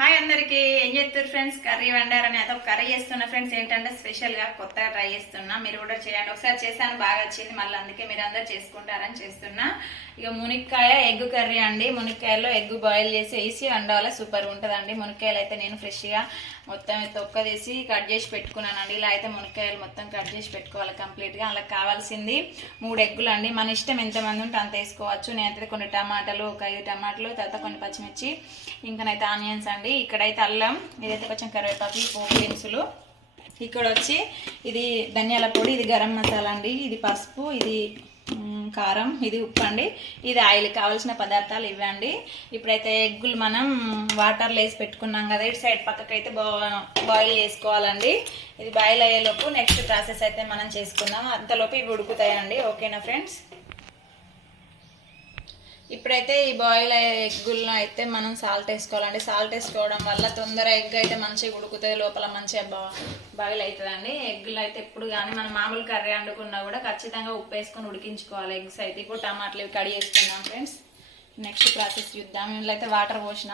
Hi అందరికి. ఏం చేస్తారు ఫ్రెండ్స్ కర్రీ వండారని అదొక కర్రీ చేస్తున్నా ఫ్రెండ్స్ ఏంటంటే స్పెషల్గా కొత్తగా ట్రై చేస్తున్నా. మీరు కూడా చేయండి. ఒకసారి చేశాను బాగా వచ్చింది. మళ్ళీ అందుకే మీరు అందరు చేసుకుంటారని చేస్తున్నా. ఇక మునిక్కాయ ఎగ్ కర్రీ అండి. మునిక్కాయలో ఎగ్ బాయిల్ చేసి వేసి వండాలి? సూపర్ ఉంటుందండి. మునిక్కాయలు అయితే నేను ఫ్రెష్గా మొత్తం తొక్క తీసి కట్ చేసి పెట్టుకున్నానండి. ఇలా అయితే మునిక్కాయలు మొత్తం కట్ చేసి పెట్టుకోవాలి కంప్లీట్గా అలా కావాల్సింది మూడు ఎగ్గులు అండి. మన ఇష్టం ఎంతమంది ఉంటే అంత వేసుకోవచ్చు. నేనైతే కొన్ని టమాటాలు ఒక ఐదు టమాటాలు తర్వాత కొన్ని పచ్చిమిర్చి ఇంకనైతే ఆనియన్స్ అండి. ఇక్కడైతే అల్లం ఇదైతే కొంచెం కరివేపాకు పోపు దినుసులు. ఇక్కడ వచ్చి ఇది ధనియాల పొడి ఇది గరం మసాలా అండి ఇది పసుపు ఇది కారం ఇది ఉప్పు అండి. ఇది ఆయిల్ కావాల్సిన పదార్థాలు ఇవ్వండి. ఇప్పుడైతే ఎగ్గులు మనం వాటర్లో వేసి పెట్టుకున్నాం కదా ఇటు సైడ్ పక్కకైతే బాయిల్ చేసుకోవాలండి. ఇది బాయిల్ అయ్యేలోపు నెక్స్ట్ ప్రాసెస్ అయితే మనం చేసుకుందాం. అంతలోపు ఇవి ఉడుకుతాయండి. ఓకేనా ఫ్రెండ్స్? ఇప్పుడైతే ఈ బాయిల్ అయ్యే ఎగ్గులను అయితే మనం సాల్ట్ వేసుకోవాలండి. సాల్ట్ వేసుకోవడం వల్ల తొందర ఎగ్ అయితే మంచిగా ఉడుకుతుంది లోపల మంచిగా బా బాయిల్ అవుతుందండి ఎగ్గులు అయితే ఎప్పుడు కానీ మనం మామూలు కర్రీ వండుకున్నా కూడా ఖచ్చితంగా ఉప్పు వేసుకొని ఉడికించుకోవాలి. ఎగ్స్ అయితే ఇప్పుడు టమాటాలు ఇవి కడిగి వేసుకున్నాం ఫ్రెండ్స్. నెక్స్ట్ ప్రాసెస్ చూద్దాం. ఇందులో అయితే వాటర్ పోసిన.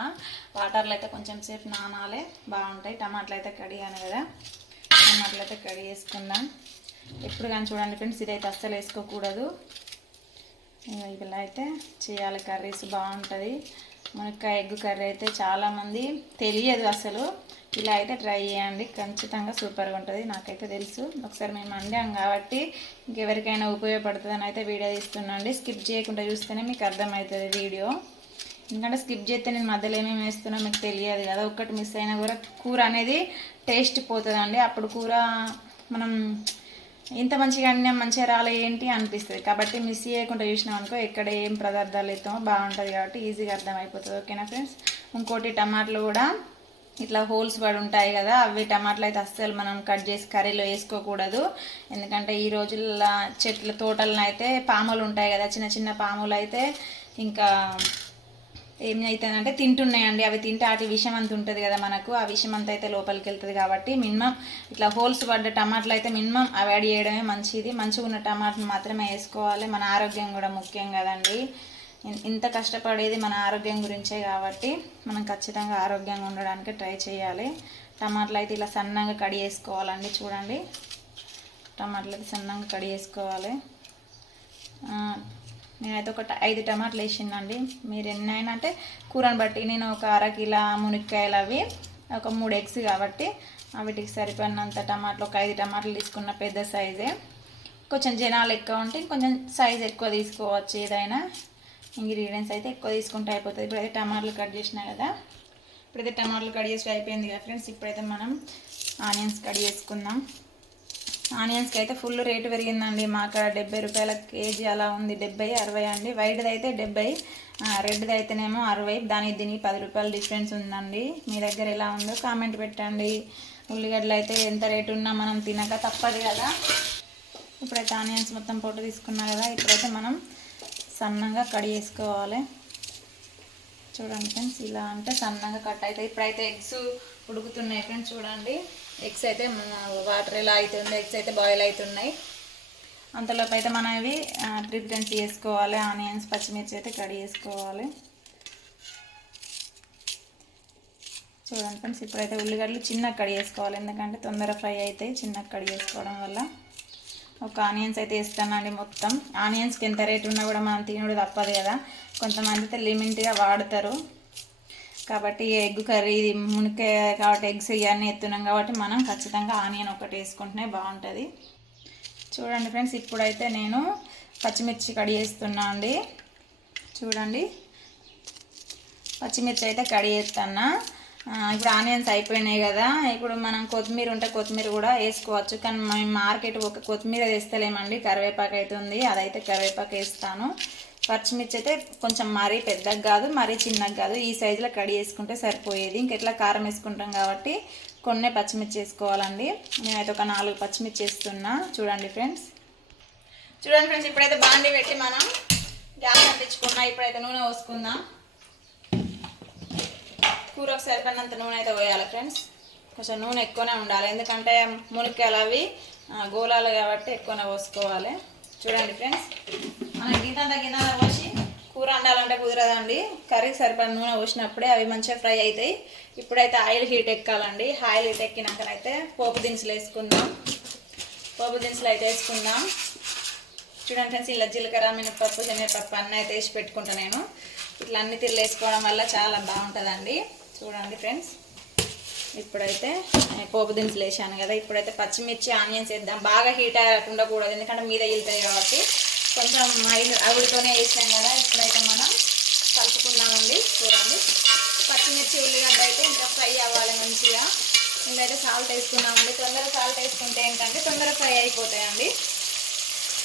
వాటర్లో అయితే కొంచెం సేపు నానాలే. బాగుంటాయి. టమాటాలు అయితే కడిగాను కదా. టమాటాలు అయితే కడిగి వేసుకుందాం. ఎప్పుడు కానీ చూడండి ఫ్రెండ్స్. ఇదైతే అస్సలు వేసుకోకూడదు. ఇలా అయితే చేయాలి కర్రీస్ బాగుంటుంది. మనకు ఎగ్ కర్రీ అయితే చాలామంది తెలియదు అసలు. ఇలా అయితే ట్రై చేయండి. ఖచ్చితంగా సూపర్గా ఉంటుంది. నాకైతే తెలుసు. ఒకసారి మేము వండాం కాబట్టి ఇంకెవరికైనా ఉపయోగపడుతుందని అయితే వీడియో తీస్తున్నాండి. స్కిప్ చేయకుండా చూస్తేనే మీకు అర్థమవుతుంది వీడియో. ఎందుకంటే స్కిప్ చేస్తే నేను మధ్యలో ఏమేమి వేస్తున్నా మీకు తెలియదు కదా. ఒక్కటి మిస్ అయినా కూడా కూర అనేది టేస్ట్ పోతుందండి. అప్పుడు కూర మనం ఇంత మంచిగా అన్నీ మంచిగా రాలే ఏంటి అనిపిస్తుంది. కాబట్టి మిస్ చేయకుండా చూసినాం అనుకో ఎక్కడ ఏం పదార్థాలు వేస్తామో బాగుంటుంది కాబట్టి ఈజీగా అర్థమైపోతుంది. ఓకేనా ఫ్రెండ్స్? ఇంకోటి టమాటాలు కూడా ఇట్లా హోల్స్ పడి ఉంటాయి కదా అవి టమాటాలు అయితే అస్సలు మనం కట్ చేసి కర్రీలో వేసుకోకూడదు. ఎందుకంటే ఈ రోజుల్లో చెట్ల తోటలను అయితే పాములు ఉంటాయి కదా చిన్న చిన్న పాములు అయితే ఇంకా ఏమైతుందంటే తింటున్నాయండి. అవి తింటే వాటి విషం అంత ఉంటుంది కదా మనకు. ఆ విషం అంతా అయితే లోపలికి వెళ్తుంది కాబట్టి మినిమం ఇట్లా హోల్స్ పడ్డ టమాటాలు అయితే మినిమం అవాయిడ్ చేయడమే మంచిది. మంచిగా ఉన్న టమాటాలు మాత్రమే వేసుకోవాలి. మన ఆరోగ్యం కూడా ముఖ్యం కదండి. ఇంత కష్టపడేది మన ఆరోగ్యం గురించే కాబట్టి మనం ఖచ్చితంగా ఆరోగ్యంగా ఉండడానికి ట్రై చేయాలి. టమాటాలు అయితే ఇలా సన్నగా కడి వేసుకోవాలండి చూడండి. టమాటాలు అయితే సన్నంగా కడి వేసుకోవాలి నేనైతే ఒక ఐదు టమాటాలు వేసిందండి. మీరు ఎన్నైనా అంటే కూరని బట్టి నేను ఒక అర కిలో మునిక్కాయలు అవి ఒక మూడు ఎగ్స్ కాబట్టి వీటికి సరిపడినంత టమాటాలు ఒక ఐదు టమాటాలు తీసుకున్న పెద్ద సైజే. కొంచెం జనాలు ఎక్కువ ఉంటే కొంచెం సైజ్ ఎక్కువ తీసుకోవచ్చు ఏదైనా. ఇంగ్రీడియంట్స్ అయితే ఎక్కువ తీసుకుంటే అయిపోతుంది. ఇప్పుడైతే టమాటాలు కట్ చేసినా కదా. ఇప్పుడైతే టమాటాలు కట్ చేసి అయిపోయింది కదా ఫ్రెండ్స్. ఇప్పుడైతే మనం ఆనియన్స్ కట్ చేసుకుందాం. ఆనియన్స్కి అయితే ఫుల్ రేటు పెరిగిందండి. మాకు డెబ్బై రూపాయల కేజీ అలా ఉంది. డెబ్బై అరవై అండి. వైట్ది అయితే డెబ్బై రెడ్ది అయితేనేమో అరవై. దానికి దీనికి పది రూపాయల డిఫరెన్స్ ఉందండి. మీ దగ్గర ఎలా ఉందో కామెంట్ పెట్టండి. ఉల్లిగడ్డలు అయితే ఎంత రేటు ఉన్నా మనం తినక తప్పదు కదా. ఇప్పుడైతే ఆనియన్స్ మొత్తం పొట్టు తీసుకున్నా కదా. ఇప్పుడైతే మనం సన్నగా కడి చేసుకోవాలి. చూడండి ఫ్రెండ్స్ ఇలా అంటే సన్నగా కట్ అవుతాయి ఇప్పుడైతే ఎగ్స్ ఉడుకుతున్నాయి ఫ్రెండ్స్ చూడండి. ఎగ్స్ అయితే వాటర్ ఎలా అవుతుంది ఎగ్స్ అయితే బాయిల్ అవుతున్నాయి. అంతలోపు అయితే మనం ఇవి ప్రిఫరెన్స్ చేసుకోవాలి ఆనియన్స్ పచ్చిమిర్చి అయితే కడి చేసుకోవాలి. చూడండి ఫ్రెండ్స్ ఇప్పుడైతే ఉల్లిగడ్డలు చిన్న కడి చేసుకోవాలి ఎందుకంటే తొందర ఫ్రై అవుతాయి చిన్న కడి చేసుకోవడం వల్ల. ఒక ఆనియన్స్ అయితే వేస్తానండి మొత్తం. ఆనియన్స్కి ఎంత రేట్ ఉన్నా కూడా మనం తినడు తప్పదు కదా. కొంతమంది అయితే లిమిట్గా వాడతారు. కాబట్టి ఎగ్ కర్రీ ఇది మునికాయ కాబట్టి ఎగ్స్ ఇవన్నీ ఎత్తున్నాం కాబట్టి మనం ఖచ్చితంగా ఆనియన్ ఒకటి వేసుకుంటేనే బాగుంటుంది. చూడండి ఫ్రెండ్స్ ఇప్పుడైతే నేను పచ్చిమిర్చి కడి చేస్తున్నా అండి. చూడండి. పచ్చిమిర్చి అయితే కడి చేస్తున్నా. ఇప్పుడు ఆనియన్స్ అయిపోయినాయి కదా. ఇప్పుడు మనం కొత్తిమీర ఉంటే కొత్తిమీర కూడా వేసుకోవచ్చు. కానీ మేము మార్కెట్ ఒక కొత్తిమీర వేస్తలేమండి కరివేపాకు అయితే ఉంది. అదైతే కరివేపాకు వేస్తాను. పచ్చిమిర్చి అయితే కొంచెం మరీ పెద్దగా కాదు మరీ చిన్నగా కాదు. ఈ సైజులో కడి వేసుకుంటే సరిపోయేది. ఇంకెట్లా కారం వేసుకుంటాం కాబట్టి కొన్ని పచ్చిమిర్చి వేసుకోవాలండి. నేనైతే ఒక నాలుగు పచ్చిమిర్చి వేస్తున్నా. చూడండి ఫ్రెండ్స్ చూడండి ఫ్రెండ్స్ ఇప్పుడైతే బాండి పెట్టి మనం గ్యాస్ అంటించుకున్నా. ఇప్పుడైతే నూనె పోసుకుందాం. కూరకు సరిపడినంత నూనె అయితే పోయాలి ఫ్రెండ్స్ కొంచెం నూనె ఎక్కువనే ఉండాలి. ఎందుకంటే మునిక్కాయలు అవి గోళాలు గోలాలు కాబట్టి ఎక్కువనే పోసుకోవాలి. చూడండి ఫ్రెండ్స్ మనం గిన్నె గిన్నె పోసి కూర వండాలంటే కుదరదండి. కర్రీకి సరిపడిన నూనె పోసినప్పుడే అవి మంచిగా ఫ్రై అవుతాయి ఇప్పుడైతే ఆయిల్ హీట్ ఎక్కాలండి. ఆయిల్ హీట్ ఎక్కినాకనైతే పోపు దినుసులు వేసుకుందాం. పోపు దినుసులు అయితే వేసుకుందాం. చూడండి ఫ్రెండ్స్ ఇలా జీలకర్ర మినపప్పు శనగపప్పు అన్నీ అయితే వేసి పెట్టుకుంటా నేను. ఇట్లా అన్ని తిరిగి వేసుకోవడం వల్ల చాలా బాగుంటుందండి. చూడండి ఫ్రెండ్స్ ఇప్పుడైతే పోపు దినుసులు వేసాను కదా. ఇప్పుడైతే పచ్చిమిర్చి ఆనియన్స్ వేద్దాం. బాగా హీట్ అయ్యకుండా కూడదు ఎందుకంటే మీద వెళ్తాయి కాబట్టి. కొంచెం ఆయిల్ ఆవిడతోనే వేసినాం కదా ఇప్పుడైతే మనం కలుపుకున్నామండి చూడండి. పచ్చిమిర్చి ఉల్లిగడ్డ అయితే ఇంకా ఫ్రై అవ్వాలి మంచిగా. ఇందైతే సాల్ట్ వేసుకున్నామండి తొందర సాల్ట్ వేసుకుంటే ఏంటంటే తొందరగా ఫ్రై అయిపోతాయండి.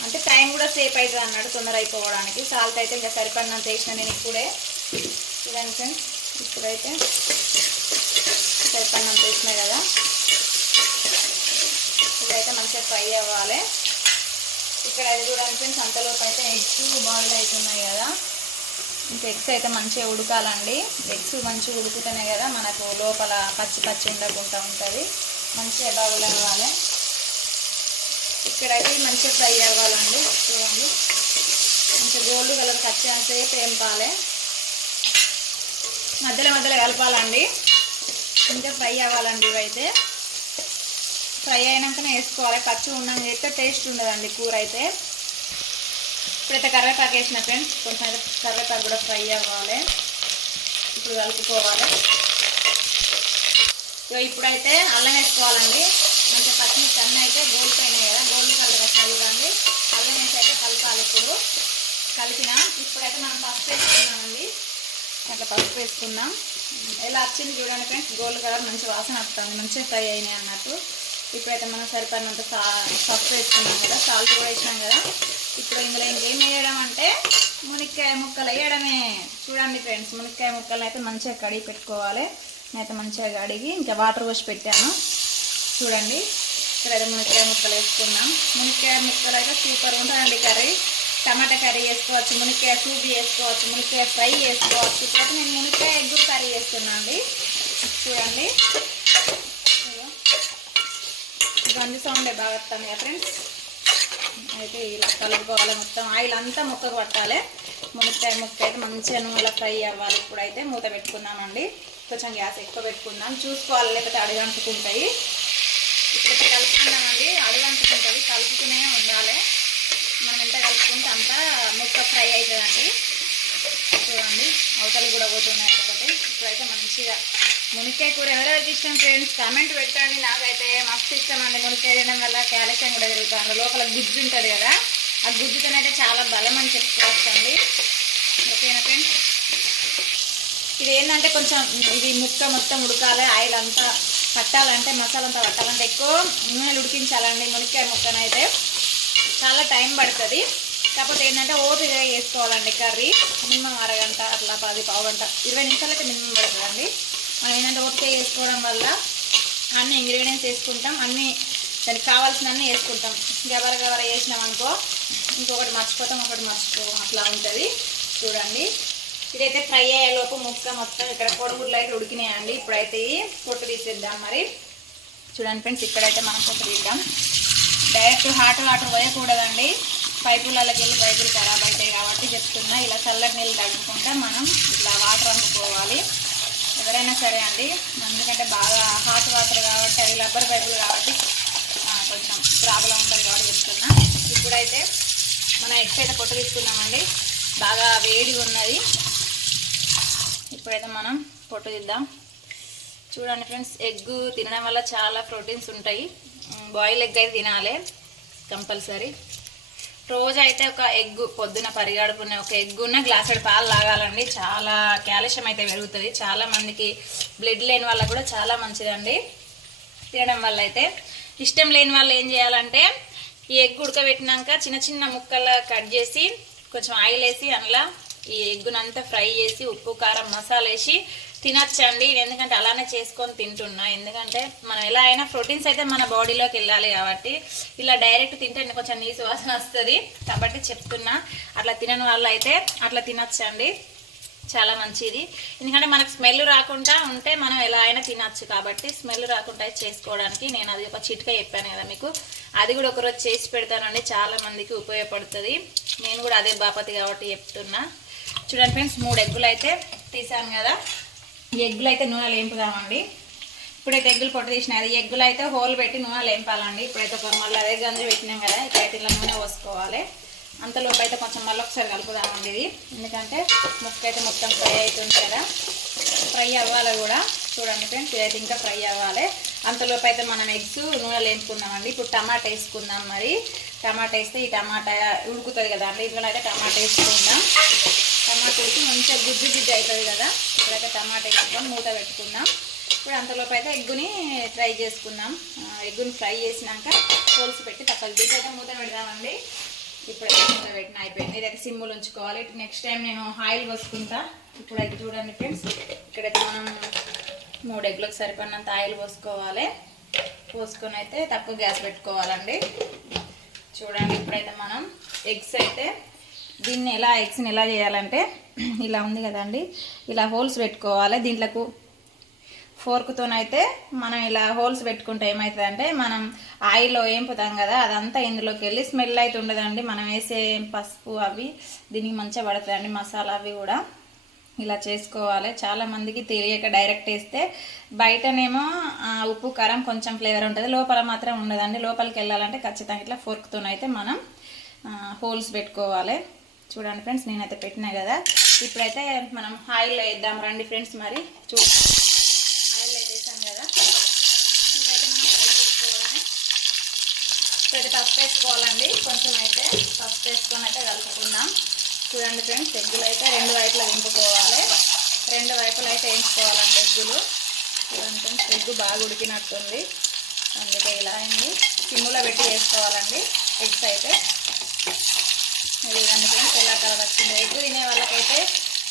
అంటే టైం కూడా సేఫ్ అవుతుంది అన్నాడు తొందర అయిపోవడానికి. సాల్ట్ అయితే ఇంకా సరిపడినంత వేసిన నేను ఇప్పుడే. చూడండి ఫ్రెండ్స్ ఇప్పుడైతే సరిపడినంత వేసిన కదా. ఇదైతే మంచిగా ఫ్రై అవ్వాలి. ఇక్కడ అది చూడండి ఫ్రెండ్స్ అంతలోపు అయితే ఎగ్స్ బాయిల్ అవుతున్నాయి కదా. ఇంకా ఎగ్స్ అయితే మంచిగా ఉడకాలండి. ఎగ్స్ మంచిగా ఉడుకుతూనే కదా మనకు లోపల పచ్చి పచ్చి ఉండకుండా ఉంటుంది. మంచిగా బాయిల్ అవ్వాలి. ఇక్కడైతే మంచిగా ఫ్రై అవ్వాలండి. చూడండి. మంచిగా గోల్డ్ కలర్ వచ్చేంతసేపు ఏం మధ్యలో మధ్యలో కలపాలండి. ఇంకా ఫ్రై అవ్వాలండి ఇవైతే. ఫ్రై అయినాకనే వేసుకోవాలి. పచ్చి ఉన్నాక చేస్తే టేస్ట్ ఉండదండి కూర అయితే. ఇప్పుడైతే కరివేపాకు వేసిన ఫ్రెండ్స్ కొంచెం అయితే కరివేపాకు కూడా ఫ్రై అవ్వాలి. ఇప్పుడు కలుపుకోవాలి. ఇగో ఇప్పుడైతే అల్లం వేసుకోవాలండి. మంచిగా పచ్చిమిర్చి అన్నీ అయితే గోల్డ్ పైన కదా గోల్డ్ కలర్ వస్తుంది అల్లం వేసి అయితే కలపాలి ఇప్పుడు. కలిపిన. ఇప్పుడైతే మనం పసుపు వేసుకున్నామండి అట్లా పసుపు వేసుకున్నాం ఎలా వచ్చింది చూడండి ఫ్రెండ్స్ గోల్డ్ కలర్ మంచి వాసన వస్తుంది మంచిగా ఫ్రై అయినాయి అన్నట్టు. ఇప్పుడైతే మనం సరిపడినంత సా వేసుకున్నాం కదా సాల్ట్ కూడా వేసినాం కదా. ఇప్పుడు ఇందులో ఇంకేం వేయడం అంటే మునిక్కాయ ముక్కలు వేయడమే. చూడండి ఫ్రెండ్స్ మునిక్కాయ ముక్కలు అయితే మంచిగా కడిగి పెట్టుకోవాలి. నేనైతే మంచిగా కడిగి ఇంకా వాటర్ పోసి పెట్టాను. చూడండి ఇక్కడైతే మునక్కాయ ముక్కలు వేసుకున్నాం. మునక్కాయ ముక్కలు అయితే సూపర్ ఉంటుందండి కర్రీ. టమాటా కర్రీ చేసుకోవచ్చు మునక్కాయ సూప్ చేసుకోవచ్చు మునక్కాయ ఫ్రై చేసుకోవచ్చు ఇప్పుడైతే నేను మునక్కాయ ఎగ్ కర్రీ చేస్తున్నాను అండి చూడండి. గంజి సౌండే బాగా వస్తుంది ఫ్రెండ్స్ అయితే ఇలా కలుపుకోవాలి మొత్తం. ఆయిల్ అంతా ముక్కకు పట్టాలి. మునక్కాయ ముక్క అయితే మంచిగా నూనెలో ఫ్రై అవ్వాలి. ఇప్పుడైతే మూత పెట్టుకున్నామండి కొంచెం గ్యాస్ ఎక్కువ పెట్టుకుందాం. చూసుకోవాలి లేకపోతే అడుగంటుకుంటాయి కలుపుకున్నామండి కలుపుకుందామండి. అడుగంటుకుంటుంది కలుపుతూనే ఉండాలి. మనం ఎంత కలుపుకుంటే అంత ముక్క ఫ్రై అవుతుందండి. చూడండి అవతలు కూడా పోతున్నాయి. ఒకటి ఇప్పుడైతే మంచిగా మునికాయ కూర ఎవరెవరికి ఇష్టం ఫ్రెండ్స్? కామెంట్ పెట్టండి. నాకైతే మస్తు ఇష్టం అండి మునికాయ తినడం వల్ల క్యాల్షియం కూడా పెరుగుతుంది. లోపల గుజ్జు ఉంటుంది కదా ఆ గుజ్జుతోనైతే చాలా బలం అని చెప్పుకోవచ్చండి ఓకేనా ఫ్రెండ్స్? ఇది ఏంటంటే కొంచెం ఇది ముక్క మొత్తం ఉడకాలి. ఆయిల్ అంతా పట్టాలంటే మసాలా అంతా పట్టాలంటే ఎక్కువ నూనెలు ఉడికించాలండి మునిక్కాయ ముక్కనైతే. చాలా టైం పడుతుంది. కాకపోతే ఏంటంటే ఓపికగా చేసుకోవాలండి కర్రీ. మినిమం అరగంట అట్లా పది పావు గంట ఇరవై నిమిషాలైతే అయితే మినిమం పడుతుందండి. మనం ఏంటంటే ఓపిక చేసుకోవడం వల్ల అన్ని ఇంగ్రీడియంట్స్ వేసుకుంటాం అన్ని దానికి కావాల్సినన్నీ వేసుకుంటాం. గబర గబర వేసినాం అనుకో ఇంకొకటి మర్చిపోతాం ఒకటి మర్చిపోం. అట్లా ఉంటుంది. చూడండి. ఇదైతే ఫ్రై అయ్యేలోపు ముక్క మొత్తం ఇక్కడ పొడుగుడ్లు అయితే ఉడికినాయండి. ఇప్పుడైతే ఇవి పొట్టు తీసేద్దాం మరి. చూడండి ఫ్రెండ్స్ ఇక్కడైతే మనం పొట్టు తీద్దాం. డైరెక్ట్ హాట్ వాటర్ పోయకూడదండి. పైపులకి వెళ్ళి పైపులు ఖరాబ్ అవుతాయి కాబట్టి చెప్తున్నా. ఇలా చల్లటి నీళ్ళు తగ్గుకుంటే మనం ఇట్లా వాటర్ అందుకోవాలి ఎవరైనా సరే అండి ఎందుకంటే బాగా హాట్ వాటర్ కాబట్టి అవి రబ్బర్ పైపులు కాబట్టి కొంచెం ప్రాబ్లం ఉంటుంది కాబట్టి చెప్తున్నా. ఇప్పుడైతే మనం ఎగ్స్ అయితే పొట్ట తీసుకున్నామండి. బాగా వేడిగా ఉన్నది. ఇప్పుడైతే మనం పొట్టు తిద్దాం. చూడండి ఫ్రెండ్స్ ఎగ్ తినడం వల్ల చాలా ప్రోటీన్స్ ఉంటాయి. బాయిల్ ఎగ్ అయితే తినాలి కంపల్సరీ. రోజు అయితే ఒక ఎగ్ పొద్దున పరిగడుపున ఒక ఎగ్ ఉన్న గ్లాసుడు పాలు తాగాలండి. చాలా కాల్షియం అయితే పెరుగుతుంది. చాలా మందికి బ్లడ్ లేని వాళ్ళకు కూడా చాలా మంచిదండి. తినడం వల్ల అయితే ఇష్టం లేని వాళ్ళు ఏం చేయాలంటే ఈ ఎగ్ ఉడకబెట్టినాక చిన్న చిన్న ముక్కలు కట్ చేసి కొంచెం ఆయిల్ వేసి అందులో ఈ ఎగ్గునంతా ఫ్రై చేసి ఉప్పు కారం మసాలా వేసి తినచ్చండి. ఎందుకంటే అలానే చేసుకొని తింటున్నా. ఎందుకంటే మనం ఎలా అయినా ప్రోటీన్స్ అయితే మన బాడీలోకి వెళ్ళాలి కాబట్టి ఇలా డైరెక్ట్ తింటే కొంచెం నీసు వాసన వస్తుంది. కాబట్టి చెప్తున్నా. అట్లా తినని వాళ్ళు అయితే అట్లా తినచ్చండి. చాలా మంచిది. ఎందుకంటే మనకు స్మెల్ రాకుండా ఉంటే మనం ఎలా అయినా తినచ్చు కాబట్టి స్మెల్ రాకుండా చేసుకోవడానికి నేను అది ఒక చిట్కా చెప్పాను కదా మీకు. అది కూడా ఒకరోజు చేసి పెడతానండి. చాలా మందికి ఉపయోగపడుతుంది. నేను కూడా అదే బాపతి కాబట్టి చెప్తున్నా. చూడండి ఫ్రెండ్స్ మూడు ఎగ్గులు అయితే తీసాను కదా. ఎగ్గులు అయితే నూనెలు లేంపుదామండి. ఇప్పుడైతే ఎగ్గులు పొట్టు తీసిన అది ఎగ్గులు అయితే హోల్ పెట్టి నూనె లేంపాలండి. ఇప్పుడైతే ఒక మళ్ళీ అదే గంజి పెట్టినాం కదా ఇప్పుడైతే ఇలా నూనె పోసుకోవాలి. అంతలోపు అయితే కొంచెం మళ్ళీ ఒకసారి కలుపుదామండి ఇది. ఎందుకంటే ముక్క అయితే మొత్తం ఫ్రై అవుతుంది కదా. ఫ్రై అవ్వాలి కూడా. చూడండి ఫ్రెండ్స్ ఇదైతే ఇంకా ఫ్రై అవ్వాలి. అంతలోపు అయితే మనం ఎగ్స్ నూనెలు వేసుకుందామండి ఇప్పుడు టమాటా వేసుకుందాం మరి. టమాటా వేస్తే ఈ టమాటా ఉడుకుతుంది కదా అండి ఇందులో అయితే టమాటా వేసుకుందాం. టమాటా వేసి మంచిగా గుజ్జు గుజ్జు అవుతుంది కదా. ఇప్పుడైతే టమాటా వేసుకొని మూత పెట్టుకుందాం ఇప్పుడు అంతలోపు అయితే ఎగ్గుని ఫ్రై చేసుకుందాం. ఎగ్గుని ఫ్రై చేసినాక పోల్సి పెట్టి తక్కువ తీసి అయితే మూత పెడదామండి. ఇప్పుడు మూత పెట్టిన అయిపోయింది. ఇదైతే సిమ్ములు ఉంచుకోవాలి. నెక్స్ట్ టైం నేను ఆయిల్ పోసుకుంటా. ఇప్పుడు అయితే చూడండి ఫ్రెండ్స్ ఇక్కడైతే మనం మూడు ఎగ్గులకు సరిపడినంత ఆయిల్ పోసుకోవాలి. పోసుకొని అయితే తక్కువ గ్యాస్ పెట్టుకోవాలండి. చూడండి ఇప్పుడైతే మనం ఎగ్స్ అయితే దీన్ని ఎలా ఎగ్స్ని ఎలా చేయాలంటే ఇలా ఉంది కదండి. ఇలా హోల్స్ పెట్టుకోవాలి. దీంట్లకు ఫోర్క్తోనైతే మనం ఇలా హోల్స్ పెట్టుకుంటే ఏమవుతుందంటే మనం ఆయిల్లో ఏంపుతాం కదా అదంతా ఇందులోకి వెళ్ళి స్మెల్ అయితే ఉండదండి. మనం వేసే పసుపు అవి దీనికి మంచిగా పడుతుందండి మసాలా అవి కూడా ఇలా చేసుకోవాలి. చాలామందికి తెలియక డైరెక్ట్ వేస్తే బయటనేమో ఉప్పు కారం కొంచెం ఫ్లేవర్ ఉంటుంది. లోపల మాత్రం ఉండదండి. లోపలికి వెళ్ళాలంటే ఖచ్చితంగా ఇట్లా ఫోర్క్తోనైతే మనం హోల్స్ పెట్టుకోవాలి. చూడండి ఫ్రెండ్స్ నేనైతే పెట్టినా కదా. ఇప్పుడైతే మనం ఆయిల్లో వేద్దాం. రండి ఫ్రెండ్స్ మరి చూ ఆయిల్ వేసాం కదా. ఇదైతే మనం వేసుకోవాలని ఇప్పుడైతే పప్పు వేసుకోవాలండి. కొంచెం అయితే పప్పు వేసుకొని అయితే కలుపుకుందాం. చూడండి ఫ్రెండ్స్ ఎగ్గులు అయితే రెండు వైపులా దింపుకోవాలి. రెండు వైపులు అయితే వేయించుకోవాలండి ఎగ్గులు. చూడండి ఫ్రెండ్స్ ఎగ్గు బాగా ఉడికినట్టుంది. అందుకే ఇలా అయింది. సిమ్ములో పెట్టి వేసుకోవాలండి ఎగ్స్ అయితే. ఇదిగోండి ఫ్రెండ్స్ ఎలా కలర్ వచ్చింది. ఎగ్గు తినే వాళ్ళకైతే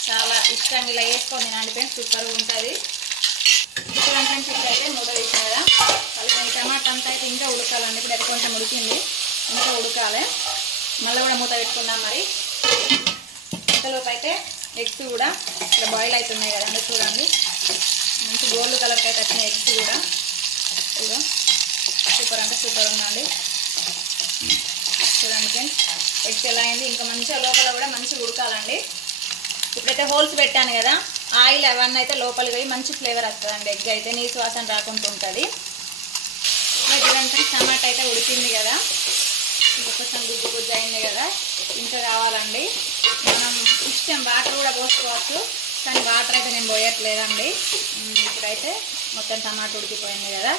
చాలా ఇష్టంగా ఇలా వేసుకొని తినండి ఫ్రెండ్స్ సూపర్గా ఉంటుంది. చూడండి ఫ్రెండ్స్ ఇప్పుడైతే మూత వేసిన కదా వాళ్ళకి టమాటా అంతా అయితే ఇంకా ఉడకాలండి. ఇప్పుడు అయితే కొంచెం ఉడికింది. ఇంకా ఉడకాలి. మళ్ళీ కూడా మూత పెట్టుకుందాం మరి. ఇంతలోపు అయితే ఎగ్స్ కూడా ఇలా బాయిల్ అవుతున్నాయి కదండి చూడండి. మంచి గోల్డ్ కలర్కి అయితే వచ్చిన ఎగ్స్ కూడా. ఇదిగో సూపర్ అంటే సూపర్ ఉందండి. చూడండి ఫ్రెండ్స్. ఎగ్స్ ఎలా అయింది. ఇంకా మంచిగా లోపల కూడా మంచిగా ఉడకాలండి. ఇప్పుడైతే హోల్స్ పెట్టాను కదా ఆయిల్ అవన్నీ అయితే లోపలికి పోయి మంచి ఫ్లేవర్ వస్తుందండి. ఎగ్ అయితే నీ వాసన రాకుండా ఉంటుంది. ఇదంతా టమాటా అయితే ఉడికింది కదా. ఇంకొకసారి గుజ్జు గుజ్జు అయింది కదా. ఇంకా కావాలండి. మనం ఇష్టం వాటర్ కూడా పోసుకోవచ్చు కానీ వాటర్ అయితే నేను పోయట్లేదండి. ఇప్పుడైతే మొత్తం టమాటా ఉడికిపోయింది కదా.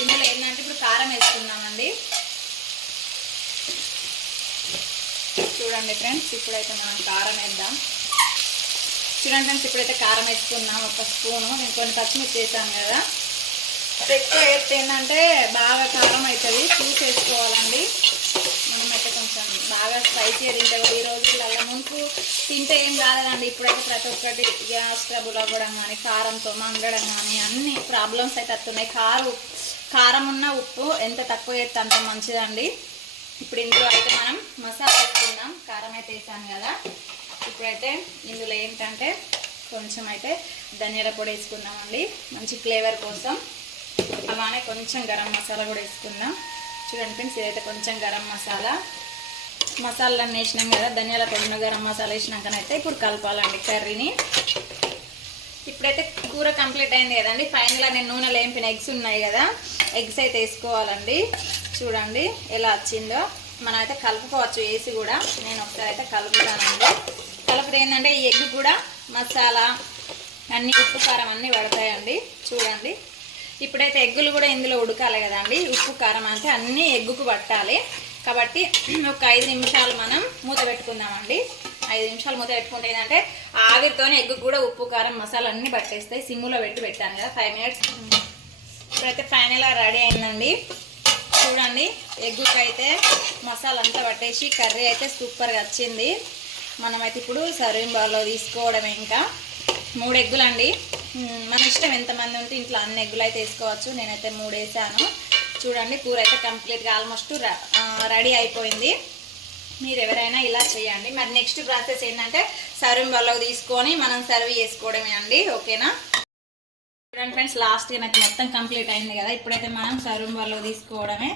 ఇందులో ఏంటంటే ఇప్పుడు కారం వేసుకున్నామండి చూడండి ఫ్రెండ్స్ ఇప్పుడైతే మనం కారం వేద్దాం. చూడండి ఫ్రెండ్స్ ఇప్పుడైతే కారం వేసుకున్నాం ఒక స్పూను. నేను కొన్ని పచ్చిమిర్చి వేసాను కదా. ఎక్కువ వేస్తే ఏంటంటే బాగా కారం అవుతుంది. చూసి వేసుకోవాలండి. మనమైతే కొంచెం బాగా స్పైసీగా తింటే కూడా ఈ రోజులలో ముందు తింటే ఏం కాలేదండి ఇప్పుడైతే ప్రతి ఒక్కటి గ్యాస్ ట్రబుల్ అవ్వడం కానీ కారంతో మండడం కానీ అన్ని ప్రాబ్లమ్స్ అయితే వస్తున్నాయి. కారు కారం ఉన్న ఉప్పు ఎంత తక్కువ చేస్తే అంత మంచిదండి. ఇప్పుడు ఇందులో అయితే మనం మసాలా వేసుకుందాం. కారం అయితే వేసాను కదా. ఇప్పుడైతే ఇందులో ఏంటంటే కొంచెం అయితే ధనియాల పొడి వేసుకుందామండి. మంచి ఫ్లేవర్ కోసం. అలానే కొంచెం గరం మసాలా కూడా వేసుకుందాం. చూడండి ఫ్రెండ్స్ ఇదైతే కొంచెం గరం మసాలా. మసాలా వేసినాం కదా ధనియాల పొడిన గరం మసాలా వేసినాకనైతే ఇప్పుడు కలపాలండి కర్రీని. ఇప్పుడైతే కూర కంప్లీట్ అయింది కదండి. ఫైనల్గా నేను నూనెలో వేంపిన ఎగ్స్ ఉన్నాయి కదా. ఎగ్స్ అయితే వేసుకోవాలండి. చూడండి ఎలా వచ్చిందో. మనం అయితే కలుపుకోవచ్చు వేసి కూడా. నేను ఒకసారి అయితే కలుపుతానండి. కలుపుడు ఏంటంటే ఈ ఎగ్ కూడా మసాలా అన్ని ఉప్పు కారం అన్నీ పడతాయండి. చూడండి. ఇప్పుడైతే ఎగ్గులు కూడా ఇందులో ఉడకాలి కదండి. ఉప్పు కారం అంటే అన్నీ ఎగ్గుకు పట్టాలి. కాబట్టి ఒక ఐదు నిమిషాలు మనం మూత పెట్టుకుందామండి. ఐదు నిమిషాలు మూత పెట్టుకుంటే ఏంటంటే ఆవిరితోనే ఎగ్గు కూడా ఉప్పు కారం మసాలా అన్నీ పట్టేస్తాయి. సిమ్ములో పెట్టి పెట్టాను కదా ఫైవ్ మినిట్స్. ఇప్పుడైతే ఫైనల్గా రెడీ అయిందండి. చూడండి ఎగ్గుకి అయితే మసాలా అంతా పట్టేసి కర్రీ అయితే సూపర్గా వచ్చింది. మనమైతే ఇప్పుడు సర్వింగ్ బౌల్లో తీసుకోవడమే ఇంకా. మూడు ఎగ్గులు అండి మన ఇష్టం ఎంతమంది ఉంటే ఇంట్లో అన్ని ఎగ్గులు అయితే వేసుకోవచ్చు. నేనైతే మూడు వేసాను. చూడండి కూర అయితే కంప్లీట్గా ఆల్మోస్ట్ రెడీ అయిపోయింది. మీరు ఎవరైనా ఇలా చేయండి. మరి నెక్స్ట్ ప్రాసెస్ ఏంటంటే సర్వింగ్ బౌల్లోకి తీసుకొని మనం సర్వ్ చేసుకోవడమే అండి. ఓకేనా? చూడండి ఫ్రెండ్స్ లాస్ట్గా నాకు మొత్తం కంప్లీట్ అయింది కదా. ఇప్పుడైతే మనం సర్వింగ్ బౌల్లో తీసుకోవడమే.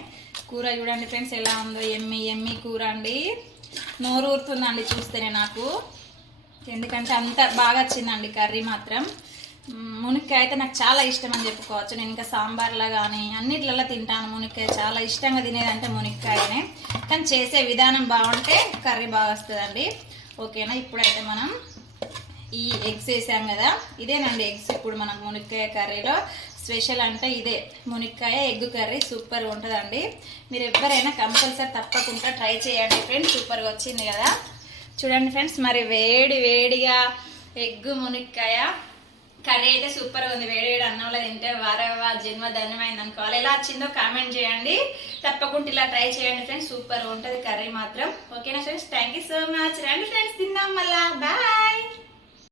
కూర చూడండి ఫ్రెండ్స్ ఎలా ఉందో. ఎమ్మి ఎమ్మి కూర అండి. నోరు ఊరుతుందండి చూస్తేనే నాకు. ఎందుకంటే అంత బాగా వచ్చిందండి కర్రీ మాత్రం. మునక్కాయ అయితే నాకు చాలా ఇష్టం అని చెప్పుకోవచ్చు. నేను ఇంకా సాంబార్లో కానీ అన్నిట్లలో తింటాను. మునక్కాయ చాలా ఇష్టంగా తినేదంటే మునక్కాయనే. కానీ చేసే విధానం బాగుంటే కర్రీ బాగా వస్తుందండి. ఓకేనా? ఇప్పుడైతే మనం ఈ ఎగ్స్ వేసాం కదా ఇదేనండి ఎగ్స్. ఇప్పుడు మనం మునక్కాయ కర్రీలో స్పెషల్ అంటే ఇదే. మునక్కాయ ఎగ్ కర్రీ సూపర్గా ఉంటుందండి. మీరు ఎవరైనా కంపల్సరీ తప్పకుండా ట్రై చేయండి ఫ్రెండ్స్ సూపర్గా వచ్చింది కదా. చూడండి ఫ్రెండ్స్ మరి వేడి వేడిగా ఎగ్ మునక్కాయ కర్రీ అయితే సూపర్గా ఉంది. వేడి వేడి అన్నంలో తింటే వారవా జన్మ ధన్యమైంది అనుకోవాలి ఎలా వచ్చిందో కామెంట్ చేయండి. తప్పకుండా ఇలా ట్రై చేయండి ఫ్రెండ్స్ సూపర్ ఉంటుంది కర్రీ మాత్రం. ఓకేనా friends? Thank you so much. రండి ఫ్రెండ్స్ తిందాం మళ్ళా. బాయ్.